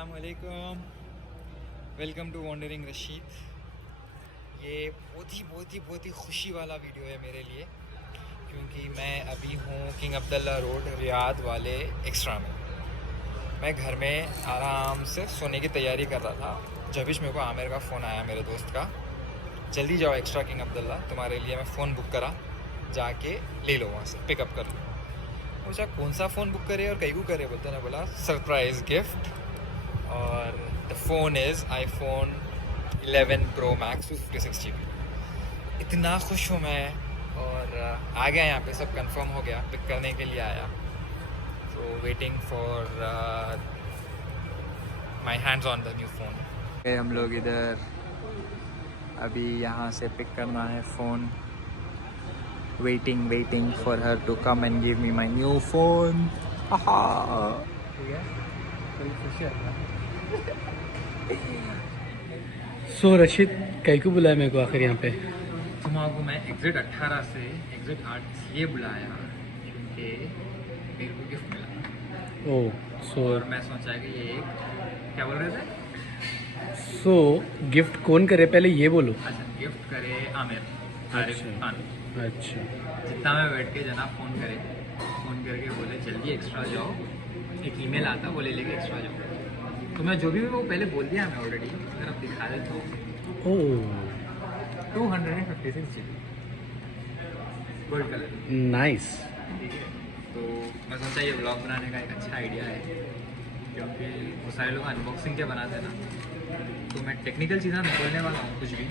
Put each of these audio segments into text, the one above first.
अस्सलाम वालेकुम, welcome to wandering Rashid. ये बहुत ही खुशी वाला वीडियो है मेरे लिए, क्योंकि मैं अभी हूँ किंग अब्दुल्ला रोड रियाद वाले एक्स्ट्रा में। मैं घर में आराम से सोने की तैयारी कर रहा था, जब मेरे को आमिर का फ़ोन आया, मेरे दोस्त का, जल्दी जाओ एक्स्ट्रा किंग अब्दुल्ला, तुम्हारे लिए मैं फ़ोन बुक करा, जाके ले लो, वहाँ से पिकअप कर लो। मुझे कौन सा फ़ोन बुक करे और कहीं को करे, बोलते ना, बोला सरप्राइज़ गिफ्ट। और the phone is iPhone 11 Pro Max 56 GB। इतना खुश हूँ मैं, और आ गया यहाँ पे, सब कंफर्म हो गया, पिक करने के लिए आया। So waiting for my hands on the new phone. हम लोग इधर अभी यहाँ से पिक करना है phone, waiting for her to come and give me my new phone। ठीक है, बड़ी खुशी है। सो रशीद कई को बुलाया मेरे को आखिर यहाँ पे? तुम्हारा मैं एग्जिट 18 से एग्जिट 8 इसलिए बुलाया क्योंकि मेरे को गिफ्ट मिला। ओह सो, और मैं सोचा कि ये एक, क्या बोल रहे थे? सो गिफ्ट कौन करे पहले ये बोलो। अच्छा, गिफ्ट करे आमिर आरिफ खान। अच्छा, जितना मैं बैठ के जनाब फ़ोन करके बोले जल्दी एक्स्ट्रा जाओ, एक ईमेल आता, बोले लेके एक्स्ट्रा जाओ। तो मैं जो भी वो पहले बोल दिया मैं ऑलरेडी, अगर अब दिखा देता हूँ। ओह 256 GB गोल्ड कलर, नाइस। ठीक है। तो मैं सोचा ये ब्लॉग बनाने का एक अच्छा आइडिया है, क्योंकि वो सारे लोग अनबॉक्सिंग के बनाते हैं ना, तो मैं टेक्निकल चीज़ें नहीं बोलने वाला हूँ कुछ भी,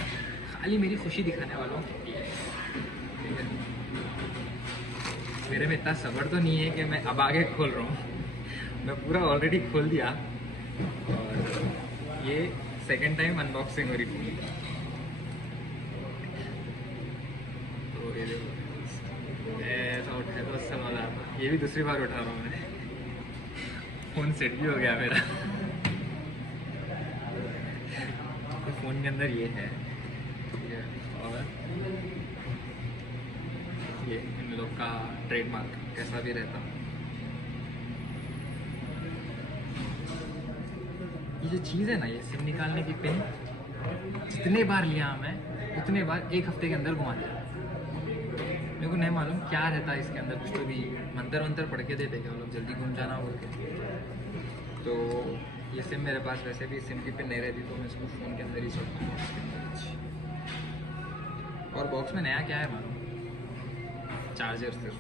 खाली मेरी खुशी दिखाने वाला हूँ। ठीक है, मेरे में इतना सब्र तो नहीं है कि मैं अब आगे खोल रहा हूँ, मैं पूरा ऑलरेडी खोल दिया, और ये सेकंड टाइम अनबॉक्सिंग हो रही थी। तो ये देखो, ऐसा उठा तो अच्छा मजा आता। ये भी दूसरी बार उठा रहा हूँ मैं, फ़ोन सेट भी हो गया मेरा। तो फ़ोन के अंदर ये है, ठीक है, और ये इन लोग का ट्रेडमार्क कैसा भी रहता। ये जो चीज़ है ना, ये सिम निकालने की पिन, जितने बार लिया मैं उतने बार एक हफ्ते के अंदर घुमा दिया। मेरे को नहीं मालूम क्या रहता है इसके अंदर, कुछ तो भी मंतर पढ़ के देते क्या वो लोग, जल्दी घूम जाना बोल के। तो ये सिम मेरे पास वैसे भी सिम की पिन नहीं रहती, तो मैं इसको फ़ोन के अंदर ही छोड़ता हूँ। और बॉक्स में नया क्या है मालूम? चार्जर सिर्फ,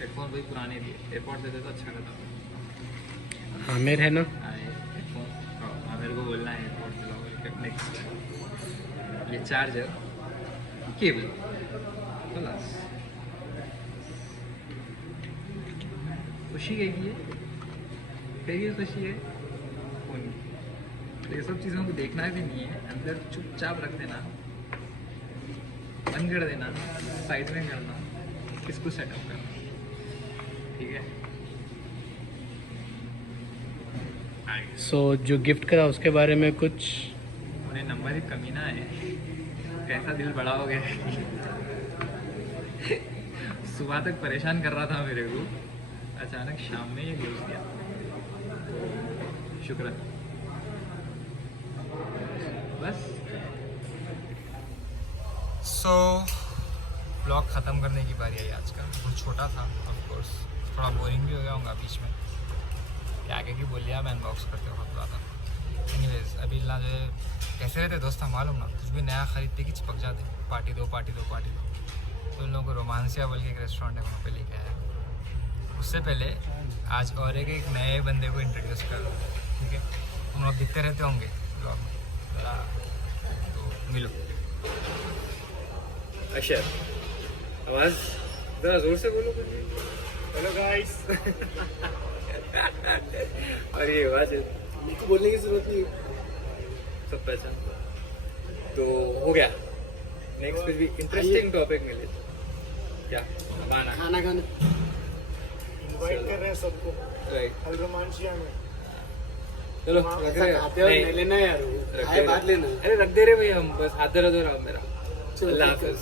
हेडफोन वही पुराने दिए, एयरपॉड देते तो अच्छा रहता। आमिर है ना, मेरे को बोलना है एयरपोर्ट दिलाओ। नेक्स्ट ये चार्जर, केबल, बस खुशी है कि ये खुशी है फोन। तो ये सब चीज़ों को देखना भी नहीं है, अंदर चुपचाप रख देना, बंद कर देना, साइड में करना, इसको सेटअप करना। ठीक है, सो जो गिफ्ट करा उसके बारे में कुछ? उन्हें नंबर ही कमी ना है, कैसा दिल बड़ा हो गया है। सुबह तक परेशान कर रहा था मेरे को, अचानक शाम में ये न्यूज़ दिया, शुक्र। बस सो ब्लॉग ख़त्म करने की बारी आई आज का। बहुत छोटा था, ऑफ कोर्स थोड़ा बोरिंग भी हो गया होगा बीच में, आगे की बोल लिया मैं अनबॉक्स करते वक्त बुरा था। एनीवेज, अभी ना जो है कैसे रहते दोस्त, मालूम ना, कुछ भी नया ख़रीदते कि चिपक जाते, पार्टी दो। तो उन लोगों को रोमांसिया बोल के एक रेस्टोरेंट है, वहाँ पे लेके आया। उससे पहले आज और एक नए बंदे को इंट्रोड्यूस कर दो, ठीक है? तुम लोग दिखते रहते होंगे ब्लॉग में, ज़रा तो मिलो। अशर, आवाज़ ज़रा ज़ोर से बोलो। Hello guys. और ये आवाज़ मेरे बोलने की जरूरत नहीं, सब पहचान। तो हो गया, नेक्स्ट पे भी इंटरेस्टिंग टॉपिक मिले। क्या खाना इनवाइट कर रहे हैं सबको अलरोमांशिया में। चलो रख रहे हैं, लेना यार, बात लेना। अरे रख दे रहे भाई, हम बस हाथ दर्द हो रहा मेरा। अल्लाह हाफ़िज़।